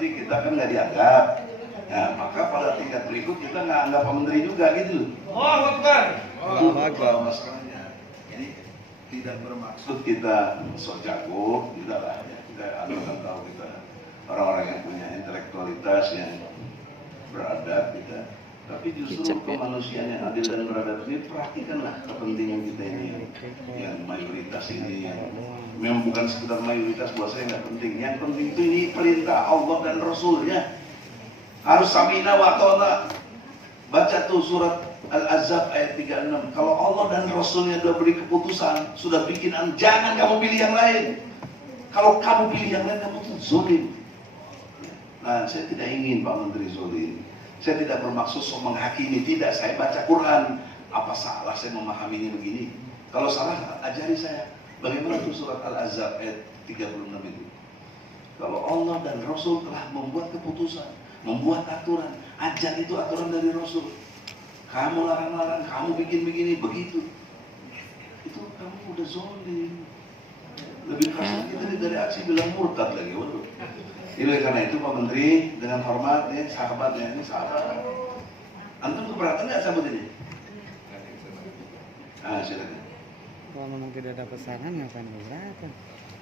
berarti kita kan nggak dianggap. Nah, maka pada tingkat berikut kita nggak anggap Pak Menteri juga gitu. Oh, Akbar. Itu masalahnya. Jadi tidak bermaksud kita sok jago, tidak lah. Kita kan tahu kita orang-orang yang punya intelektualitas yang beradab kita. Tapi justru kemanusiaan yang adil dan beradab ini perhatikanlah kepentingan kita ini, yang mayoritas ini, yang memang bukan sekedar mayoritas buat saya nggak penting. Yang penting itu ini perintah Allah dan Rasulnya. Harus samina wa ta'na. Baca tuh surat Al-Ahzab ayat 36. Kalau Allah dan Rasulnya sudah beri keputusan, sudah bikin, jangan kamu pilih yang lain. Kalau kamu pilih yang lain, kamu tuh zolim. Nah, saya tidak ingin Pak Menteri zolim. Saya tidak bermaksud menghakimi, tidak. Saya baca Quran. Apa salah saya memahaminya begini? Kalau salah, ajari saya. Bagaimana tuh surat Al-Ahzab ayat 36 itu? Kalau Allah dan Rasul telah membuat keputusan, membuat aturan, ajar itu aturan dari Rasul. Kamu larang-larang, kamu bikin begini, begitu. Itu kamu udah zolim. Lebih kasar kita dari aksi bilang murtad lagi. Waduh. Oleh karena itu Pak Menteri, dengan hormat nih sahabatnya, ini sahabat. Antum keberatan nggak sabut ini? Ah, silakan. Kalau memang tidak ada pesanan ngapain keberatan?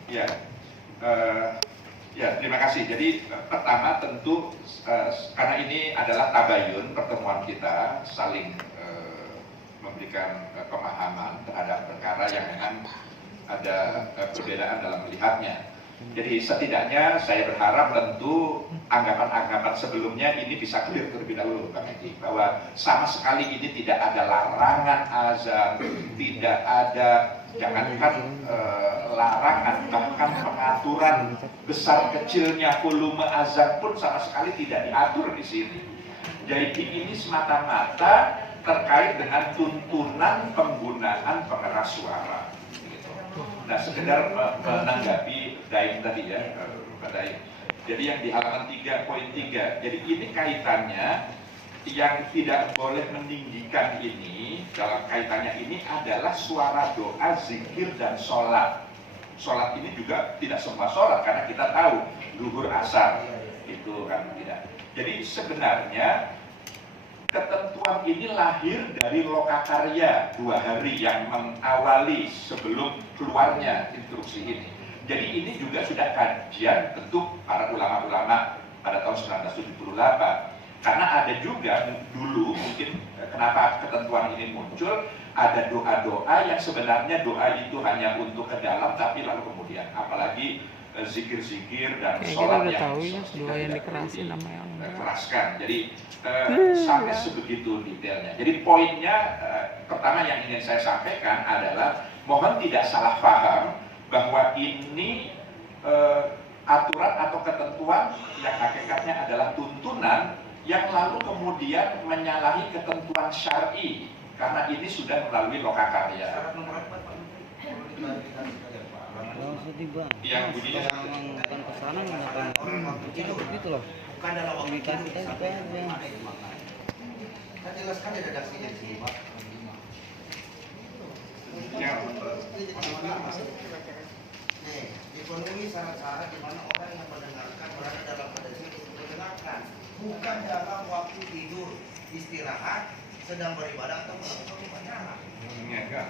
Ya, ya terima kasih. Jadi pertama tentu karena ini adalah tabayun pertemuan kita saling memberikan pemahaman terhadap perkara yang memang ada perbedaan dalam melihatnya. Jadi setidaknya saya berharap tentu anggapan-anggapan sebelumnya ini bisa clear terlebih dahulu Kang Edi, bahwa sama sekali ini tidak ada larangan azan, tidak ada jangankan larangan, bahkan pengaturan besar kecilnya volume azan pun sama sekali tidak diatur di sini. Jadi ini semata-mata terkait dengan tuntunan penggunaan pengeras suara. Nah, sekedar menanggapi Daim tadi ya, Pak Daim. Jadi yang di halaman 3.3, jadi ini kaitannya yang tidak boleh meninggikan ini, dalam kaitannya ini adalah suara doa, zikir, dan sholat. Sholat ini juga tidak semua sholat, karena kita tahu zuhur asar, itu kan tidak. Jadi sebenarnya ketentuan ini lahir dari lokakarya 2 hari yang mengawali sebelum keluarnya instruksi ini. Jadi ini juga sudah kajian tentu para ulama-ulama pada tahun 1978. Karena ada juga dulu mungkin kenapa ketentuan ini muncul, ada doa-doa yang sebenarnya doa itu hanya untuk ke dalam, tapi lalu kemudian apalagi zikir-zikir dan sholat udah yang tahu ya, doa yang dikerasin nama yang keraskan. Jadi sampai sebegitu detailnya. Jadi poinnya pertama yang ingin saya sampaikan adalah mohon tidak salah paham bahwa ini aturan atau ketentuan yang hakikatnya adalah tuntunan yang lalu kemudian menyalahi ketentuan syar'i karena ini sudah melalui lokakarya. Yang bunyinya bukan pesanan ngapain? Gitu loh. Bukan dalam waktu Kita aja. Kan jelaskan di redaksinya sih, Pak. ya, Nih, dipenuhi syarat-syarat di mana orang yang mendengarkan berada dalam kondisi untuk mendengarkan, bukan dalam waktu tidur, istirahat, sedang beribadah atau melakukan upacara. ya, enggak.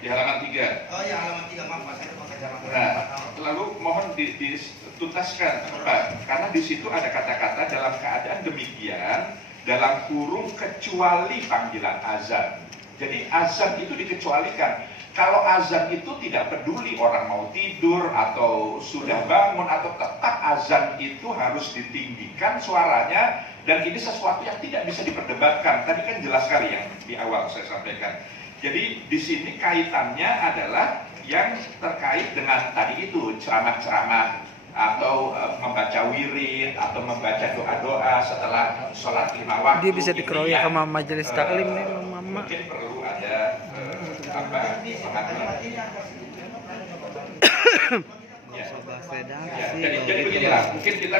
Di halaman 3. Oh ya, halaman 3, maaf Pak, saya pakai halaman 4. Nah, lalu mohon dituntaskan Pak, karena di situ ada kata-kata dalam keadaan demikian dalam kurung kecuali panggilan azan. Jadi azan itu dikecualikan. Kalau azan itu tidak peduli orang mau tidur atau sudah bangun atau tetap azan itu harus ditinggikan suaranya dan ini sesuatu yang tidak bisa diperdebatkan. Tadi kan jelas sekali yang di awal saya sampaikan. Jadi di sini kaitannya adalah yang terkait dengan tadi itu ceramah-ceramah atau membaca wirid atau membaca doa-doa setelah sholat 5 waktu. Dia bisa dikeroyok sama majelis taklim nih, mama. Mungkin perlu ada pengaturan. Ya. Ya, jadi beginilah, mungkin kita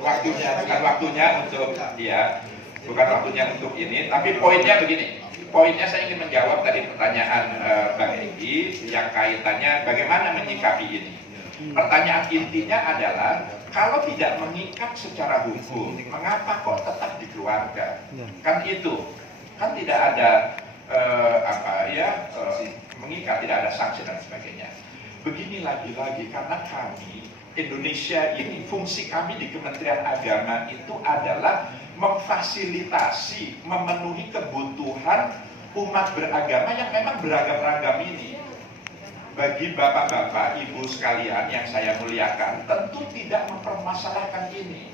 waktunya bukan waktunya untuk bukan waktunya untuk ini, tapi poinnya begini. Poinnya saya ingin menjawab tadi pertanyaan Bang Egy yang kaitannya bagaimana menyikapi ini. Pertanyaan intinya adalah Kalau tidak mengikat secara hukum, mengapa kok tetap dikeluarkan? Kan itu, kan tidak ada mengikat, tidak ada sanksi dan sebagainya. Begini lagi-lagi, karena kami Indonesia ini, fungsi kami di Kementerian Agama itu adalah memfasilitasi, memenuhi kebutuhan umat beragama yang memang beragam-ragam ini. Bagi bapak-bapak, ibu sekalian yang saya muliakan, tentu tidak mempermasalahkan ini.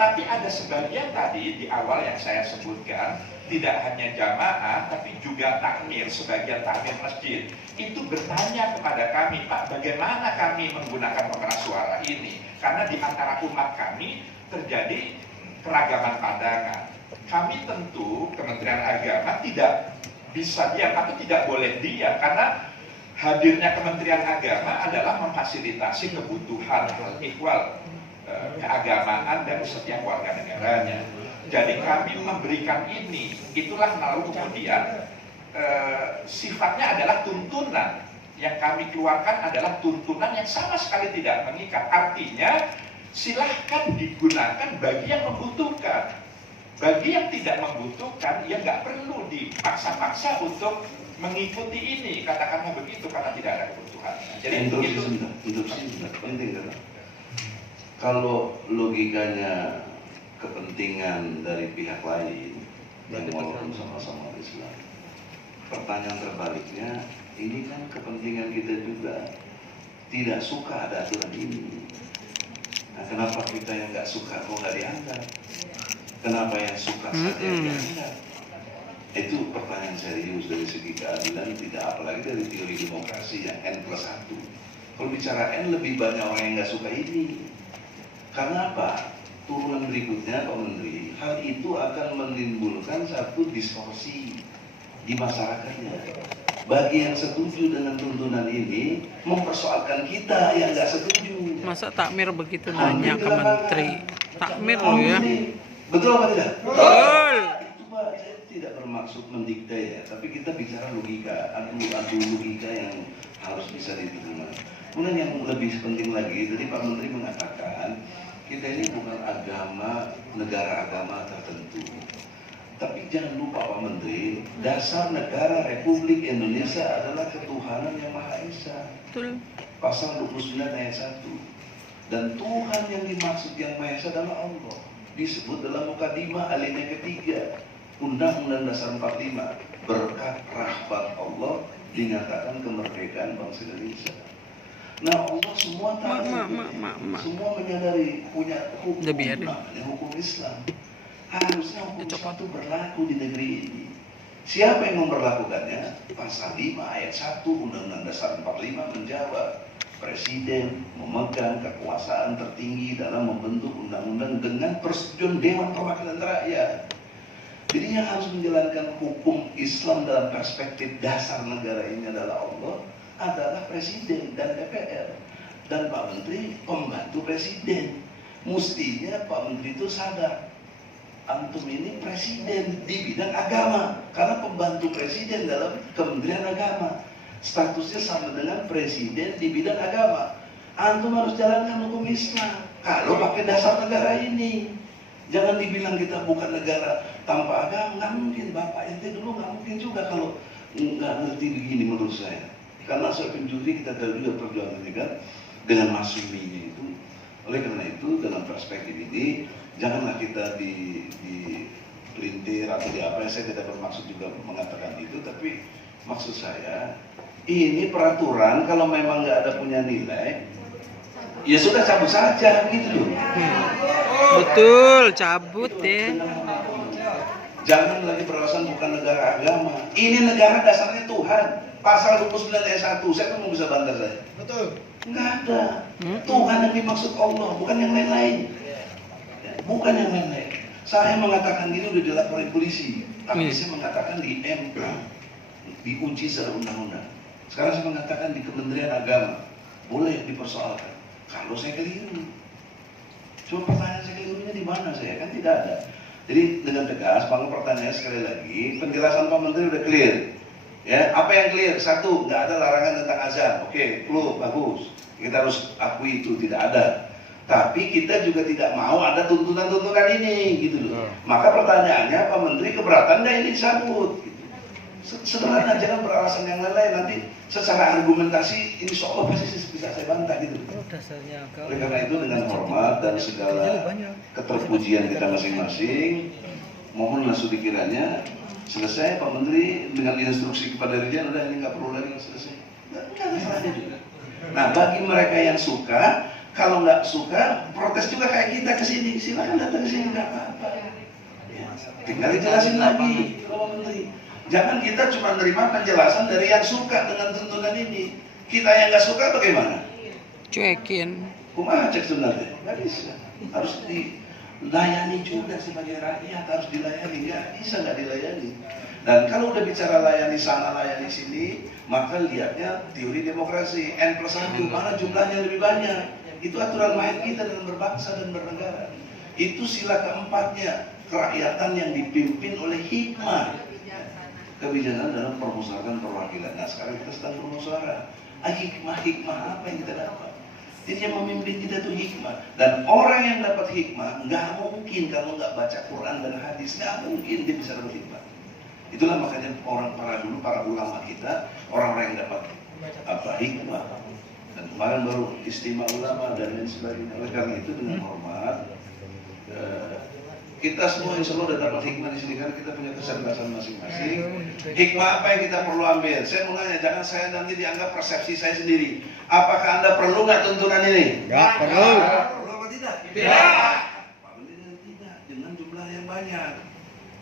Tapi ada sebagian tadi di awal yang saya sebutkan, tidak hanya jamaah, tapi juga takmir, sebagian takmir masjid. Itu bertanya kepada kami, Pak, bagaimana kami menggunakan pengeras suara ini? Karena di antara umat kami terjadi keragaman pandangan. Kami tentu, Kementerian Agama tidak bisa diam atau tidak boleh diam, karena hadirnya Kementerian Agama adalah memfasilitasi kebutuhan ikhwal keagamaan dan setiap warga negaranya. Jadi kami memberikan ini, itulah lalu kemudian sifatnya adalah tuntunan. Yang kami keluarkan adalah tuntunan yang sama sekali tidak mengikat. Artinya silahkan digunakan bagi yang membutuhkan. Bagi yang tidak membutuhkan, ya nggak perlu dipaksa-paksa untuk mengikuti ini, katakanlah begitu, karena tidak ada kebutuhan. Jadi itu penting kan? Kalau logikanya kepentingan dari pihak lain yang walaupun sama-sama Islam, pertanyaan terbaliknya, ini kan kepentingan kita juga tidak suka ada aturan ini. Nah, kenapa kita yang nggak suka kok nggak dianggap? Kenapa yang suka saja dianggap? Itu pertanyaan serius dari segi keadilan, tidak apalagi dari teori demokrasi yang N+1. Kalau bicara N, lebih banyak orang yang nggak suka ini. Karena apa? Turunan berikutnya, Pak Menteri, hal itu akan menimbulkan satu distorsi di masyarakatnya. Bagi yang setuju dengan tuntunan ini, mempersoalkan kita yang nggak setuju. Masa takmir begitu nanya ke menteri? Takmir loh ya. Betul apa tidak? Betul. Itu Pak, saya tidak bermaksud mendikte ya, tapi kita bicara logika, adu logika yang harus bisa diterima. Kemudian yang lebih penting lagi, tadi Pak Menteri mengatakan kita ini bukan negara agama tertentu. Tapi jangan lupa Pak Menteri, dasar negara Republik Indonesia adalah ketuhanan yang Maha Esa. Betul. Pasal 29 ayat 1. Dan Tuhan yang dimaksud yang Maha Esa adalah Allah. Disebut dalam mukadimah alinea ketiga Undang-Undang Dasar 45, berkat rahmat Allah dinyatakan kemerdekaan bangsa Indonesia. Nah, Allah semua tahu, semua menyadari punya hukum, namanya hukum Islam. Harusnya hukum Islam itu berlaku di negeri ini. Siapa yang memperlakukannya? Pasal 5 ayat 1 Undang-Undang Dasar 45 menjawab, Presiden memegang kekuasaan tertinggi dalam membentuk undang-undang dengan persetujuan Dewan Perwakilan Rakyat. Jadi yang harus menjalankan hukum Islam dalam perspektif dasar negara ini adalah Allah, adalah Presiden dan DPR. Dan Pak Menteri pembantu Presiden. Mestinya Pak Menteri itu sadar, antum ini Presiden di bidang agama, karena pembantu Presiden dalam Kementerian Agama. Statusnya sama dengan presiden di bidang agama. Antum harus jalankan hukum Islam. Kalau pakai dasar negara ini, jangan dibilang kita bukan negara tanpa agama. Nggak mungkin, Bapak ente dulu nggak mungkin juga kalau nggak ngerti begini menurut saya. Karena saya penjuri, kita tahu juga perjuangan negara dengan Masyumi itu. Oleh karena itu, dalam perspektif ini, janganlah kita di pelintir atau di apa. Saya tidak bermaksud juga mengatakan itu, tapi maksud saya, ini peraturan kalau memang nggak ada punya nilai, ya sudah cabut saja gitu loh. Betul, cabut ya. Jangan lagi beralasan bukan negara agama. Ini negara dasarnya Tuhan. Pasal 29 ayat 1, saya mau bisa bantah saya. Betul. Nggak ada. Tuhan yang dimaksud Allah, bukan yang lain-lain. Bukan yang lain-lain. Saya mengatakan ini udah dilaporin polisi, tapi saya mengatakan di MK, diuji secara undang-undang. Sekarang saya mengatakan di Kementerian Agama, boleh dipersoalkan. Kalau saya keliru, cuma pertanyaan saya kelirunya di mana saya? Kan tidak ada. Jadi dengan tegas, bang, pertanyaannya sekali lagi, penjelasan Pak Menteri udah clear. Ya, apa yang clear? Satu, nggak ada larangan tentang azan. Oke, bagus. Kita harus akui itu tidak ada. Tapi kita juga tidak mau ada tuntutan-tuntutan ini, gitu loh. Maka pertanyaannya, Pak Menteri keberatan nggak ini disambut? Gitu. Sederhana, jangan beralasan yang lain-lain. Nanti secara argumentasi, insya Allah pasti bisa saya bantah, gitu. Oleh karena itu dengan hormat dan segala keterpujian kita masing-masing, mohonlah sudikiranya selesai Pak Menteri dengan instruksi kepada Dirjen, udah ini nggak perlu lagi selesai. Nggak ada salahnya juga. Nah, bagi mereka yang suka, kalau nggak suka, protes juga kayak kita ke sini. Silakan datang ke sini, nggak apa-apa. Ya, tinggal dijelasin lagi, Pak Menteri. Jangan kita cuma menerima penjelasan dari yang suka dengan tuntunan ini. Kita yang nggak suka bagaimana? Cuekin. Kumaha cek sebenarnya? Nggak bisa. Harus dilayani juga sebagai rakyat, harus dilayani. Nggak bisa nggak dilayani. Dan kalau udah bicara layani sana, layani sini, maka lihatnya teori demokrasi. N+1, mana jumlahnya lebih banyak. Itu aturan main kita dalam berbangsa dan bernegara. Itu sila keempatnya, kerakyatan yang dipimpin oleh hikmah. Kebijakan dalam permusyawaratan perwakilan. Nah, sekarang kita sedang bermusyawarah. Hikmah apa yang kita dapat? Jadi yang memimpin kita itu hikmah. Dan orang yang dapat hikmah, nggak mungkin kalau nggak baca Quran dan hadis, nggak mungkin dia bisa dapat hikmah. Itulah makanya para ulama kita, orang-orang yang dapat hikmah. Dan kemarin baru istimewa ulama dan lain sebagainya. Oleh karena itu dengan hormat, kita semua insya Allah sudah dapat hikmah di sini karena kita punya kecerdasan masing-masing. Hikmah apa yang kita perlu ambil? Saya mau nanya, jangan saya nanti dianggap persepsi saya sendiri. Apakah Anda perlu nggak tuntunan ini? Nggak perlu. Perlu apa tidak? Tidak. Tidak. Dengan jumlah yang banyak.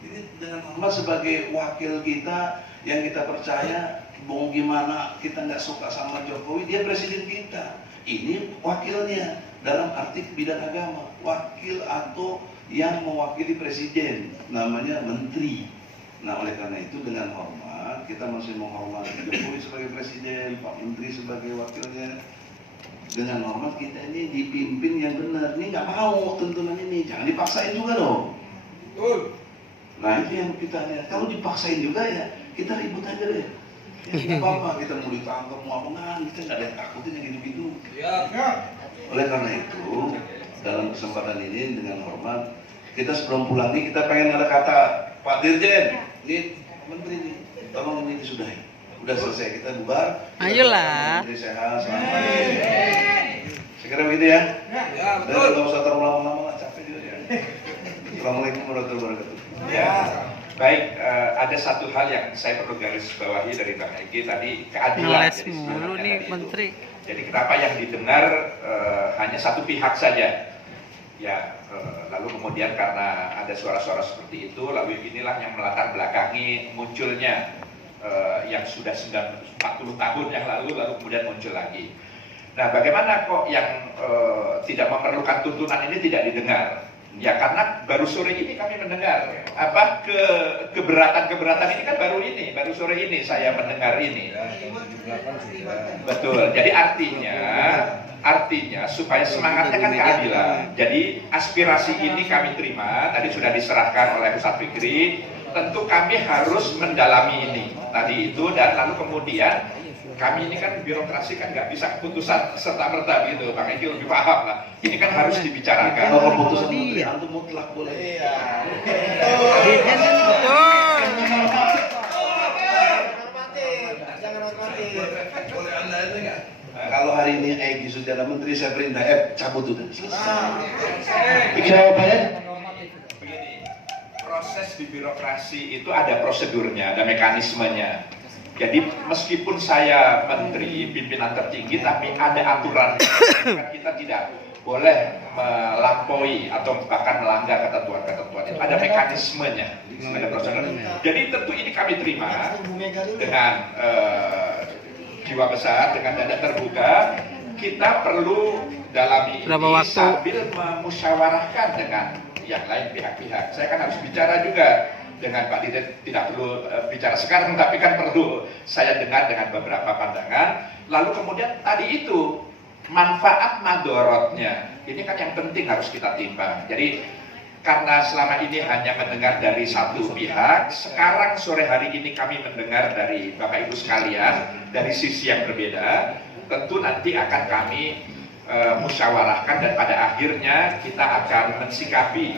Ini dengan hormat sebagai wakil kita yang kita percaya. Mau gimana kita nggak suka sama Jokowi, dia presiden kita. Ini wakilnya dalam arti bidang agama, wakil atau yang mewakili presiden, namanya menteri. Nah, oleh karena itu dengan hormat kita masih menghormati Jokowi sebagai presiden, Pak Menteri sebagai wakilnya. Dengan hormat kita ini dipimpin yang benar. Ini nggak mau tuntunan ini, jangan dipaksain juga dong. Nah, itu yang kita lihat. Kalau dipaksain juga ya kita ribut aja deh. Ya, nggak apa-apa, kita mau ditangkap, mau apa, kita nggak ada yang takutin yang gitu-gitu. Oleh karena itu, dalam kesempatan ini dengan hormat, kita sebelum pulang nih, kita pengen ada kata, Pak Dirjen, ini Menteri nih, tolong ini disudahi. Udah selesai, kita bubar. Ayolah. Menteri sehat, selamat. Saya kira begitu ya. Dan nggak usah terlalu lama-lama lah, capek juga ya. Assalamualaikum warahmatullahi wabarakatuh. Ya, baik, ada satu hal yang saya perlu garis bawahi dari Bang Egy tadi, keadilan. Ngeles mulu nih Menteri. Jadi kenapa yang didengar hanya satu pihak saja? Ya, lalu kemudian karena ada suara-suara seperti itu, lalu inilah yang melatar belakangi munculnya yang sudah 40 tahun yang lalu kemudian muncul lagi. Nah, bagaimana kok yang tidak memerlukan tuntunan ini tidak didengar? Ya karena baru sore ini kami mendengar keberatan ini kan baru sore ini saya mendengar ini. Betul. Jadi artinya supaya semangatnya kan keadilan. Jadi aspirasi ini kami terima, tadi sudah diserahkan oleh Ustadz Fikri. Tentu kami harus mendalami ini tadi itu dan lalu kemudian kami ini kan birokrasi kan nggak bisa keputusan serta-merta gitu, Bang Egy lebih paham lah. Ini kan harus dibicarakan. Kalau keputusan menteri itu mutlak boleh. Boleh Anda itu nggak? Kalau hari ini Egy sudah ada menteri, saya perintah cabut udah. Selesai. Jawabannya? Begini, proses di birokrasi itu ada prosedurnya, ada mekanismenya. Jadi meskipun saya menteri pimpinan tertinggi, tapi ada aturan. Kita tidak boleh melampaui atau bahkan melanggar ketentuan-ketentuan itu. Ada mekanismenya, ada prosedur. Jadi tentu ini kami terima dengan jiwa besar, dengan dada terbuka. Kita perlu dalami ini sambil memusyawarahkan dengan yang lain pihak-pihak. Saya kan harus bicara juga dengan Pak Dirjen, tidak perlu bicara sekarang, tapi kan perlu saya dengar dengan beberapa pandangan. Lalu kemudian tadi itu manfaat madorotnya, ini kan yang penting harus kita timbang. Jadi karena selama ini hanya mendengar dari satu pihak, sekarang sore hari ini kami mendengar dari Bapak Ibu sekalian dari sisi yang berbeda. Tentu nanti akan kami musyawarahkan dan pada akhirnya kita akan mensikapi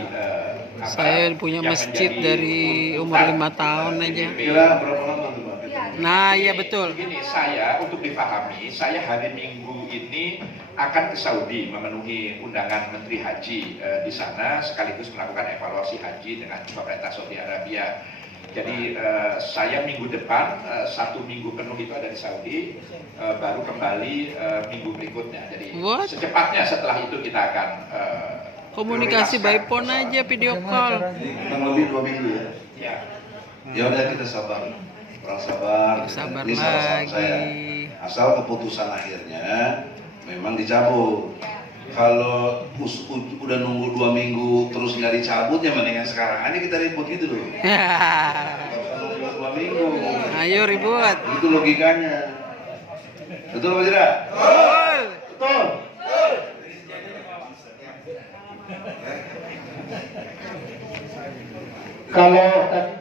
Saya punya yang masjid menjadi dari umur 5 tahun aja. Kira berapa lama tuh Pak? Nah, iya betul. Begini, saya untuk dipahami, saya hari Minggu ini akan ke Saudi memenuhi undangan Menteri Haji di sana sekaligus melakukan evaluasi haji dengan pemerintah Saudi Arabia. Jadi saya minggu depan 1 minggu penuh itu ada di Saudi, baru kembali minggu berikutnya. Jadi What? secepatnya setelah itu kita akan Komunikasi by phone aja, video call. Kurang lebih 2 minggu ya. Ya. Ya udah kita sabar, kurang sabar. Sabar Ini salah saya. lagi. Asal keputusan akhirnya memang dicabut. Kalau udah nunggu 2 minggu terus nggak dicabut ya mendingan sekarang aja kita ribut gitu loh. Nggak usah nunggu 2 minggu. Ayo ribut. Itu logikanya. Betul apa tidak? Betul. Betul. Kalau tadi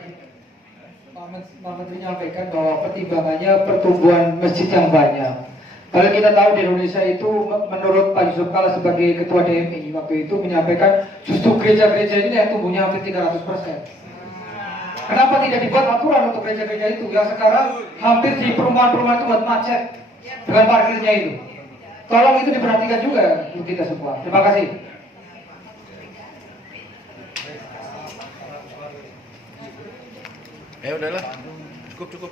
Pak Menteri menyampaikan bahwa pertimbangannya pertumbuhan masjid yang banyak. Kalau kita tahu di Indonesia itu menurut Pak Yusuf Kala sebagai Ketua DMI waktu itu menyampaikan justru gereja-gereja ini yang tumbuhnya hampir 300%. Kenapa tidak dibuat aturan untuk gereja-gereja itu yang sekarang hampir di perumahan-perumahan itu buat macet dengan parkirnya itu. Tolong itu diperhatikan juga untuk kita semua. Terima kasih. Ya udahlah, cukup.